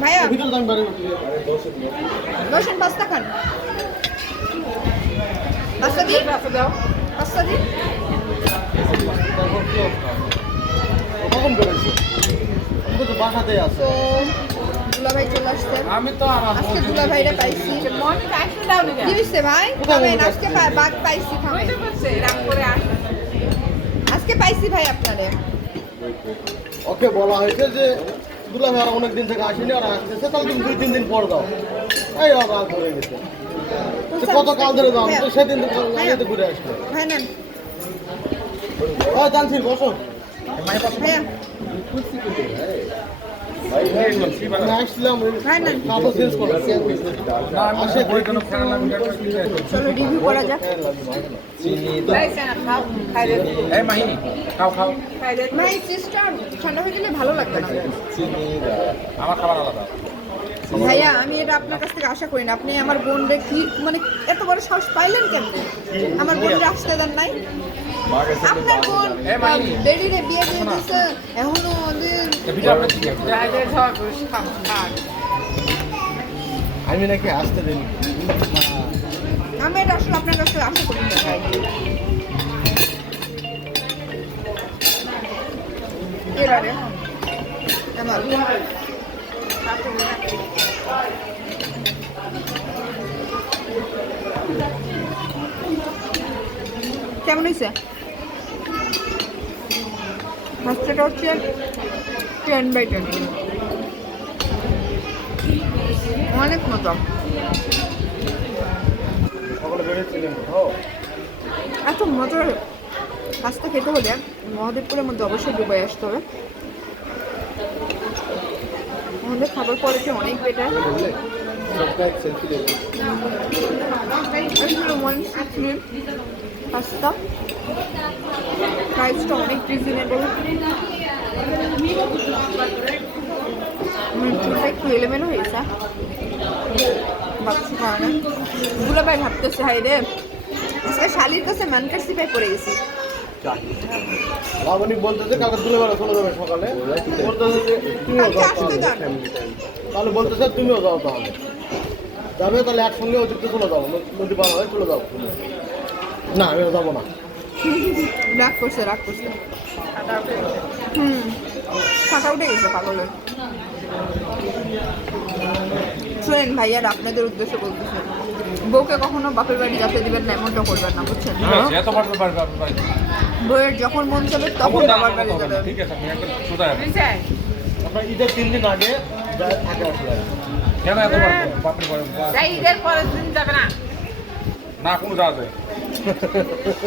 ভাইয়া বসেন, পাস্তা খান, পাস্তা দিই, পাস্তা দিই। কখন করেছো? আমি তো বাসাতে আছি। দুলাভাই চলে আসছে। আমি তো আজকে দুলাভাইরা পাইছি। কি হইছে ভাই? খাবেন আজকে বাঘ পাইছি, খাবেন। আজকে পাইছি ভাই আপনারে। ওকে বলা হয়েছে যে দুলাভাই আর অনেকদিন থেকে আসেনি, আর আসতেছে, তাহলে তুমি 2-3 দিন পর দাও। এই রাগ ধরে গেছে। কত কাল ধরে দাও, তো সেদিন তো ঘুরে আসলো। ভাই নেন জানছি, বসো। ভাইয়া, আমি আসলাম ভাই নেন, কাপড় চেঞ্জ করো। চলো রিভিউ করা যাক। ভাই চিজটা ঠান্ডা হয়ে গেলে ভালো লাগবে না। আমার খাবার আলাদা। ভাইয়া আমি এটা আপনার কাছ থেকে আশা করি না। আপনি আমার বোনরে কি মানে এত বড় সাহস পাইলেন কেমনে? আমার বোনরে আসতে দেন নাই? আপনার বোন বেডিরে বিয়ে দিয়ে দিয়েছে, এখনো আমি নাকি আসতে দিন। আমি এটা আসলে আপনার কাছ থেকে আশা করি না ভাই। এবারে আমার কেমন হয়েছে? মাছটা হচ্ছে 10/10, অনেক মজা। সকালে বেরিয়েছিলেন? এত মজার পাস্তা খেতে হলে মহাদেবপুরের মধ্যে অবশ্যই দুবাই আসতে হবে। আমাদের খাবার কোয়ালিটি অনেক বেটার। পাস্তা প্রাইসটা অনেক রিজনেবল। চুলটা একটু এলোমেলো হয়েছে, ভাবছি কারণে দুলাভাই ভাবতেছে হাই রে আজকে শালির কাছে মানকার সিপাই পড়ে গেছি। লাবণী বলতেছে কালকে দুলাভাই চলে যাবে সকালে, বলতেছে যে তুমিও যাও, তাহলে বলতেছে তুমিও যাও, তাহলে যাবে, তাহলে একসঙ্গে অতিরিক্ত চলে যাবো, নদী পার হয়ে চলে যাবো। না আমিও যাবো না। রাগ করছে, রাগ করছে। ফাঁকা উঠে গেছে পাগলের। শুনেন ভাইয়ার আপনাদের উদ্দেশ্যে বলতেছে, বউকে কখনো বাপের বাড়ি যেতে দিবেন না, এমনটা করবেন না, বুঝছেন? বউয়ের যখন মন চলে তখন বাবার বাড়ি যাবেন। ঠিক আছে, আমি একদম সোজা যাবো। আপনার ঈদের 3 দিন আগে থাকে আসলে কেন এত বাপরে ঈদের পরের দিন যাবে না? না কোনো যাওয়া যায়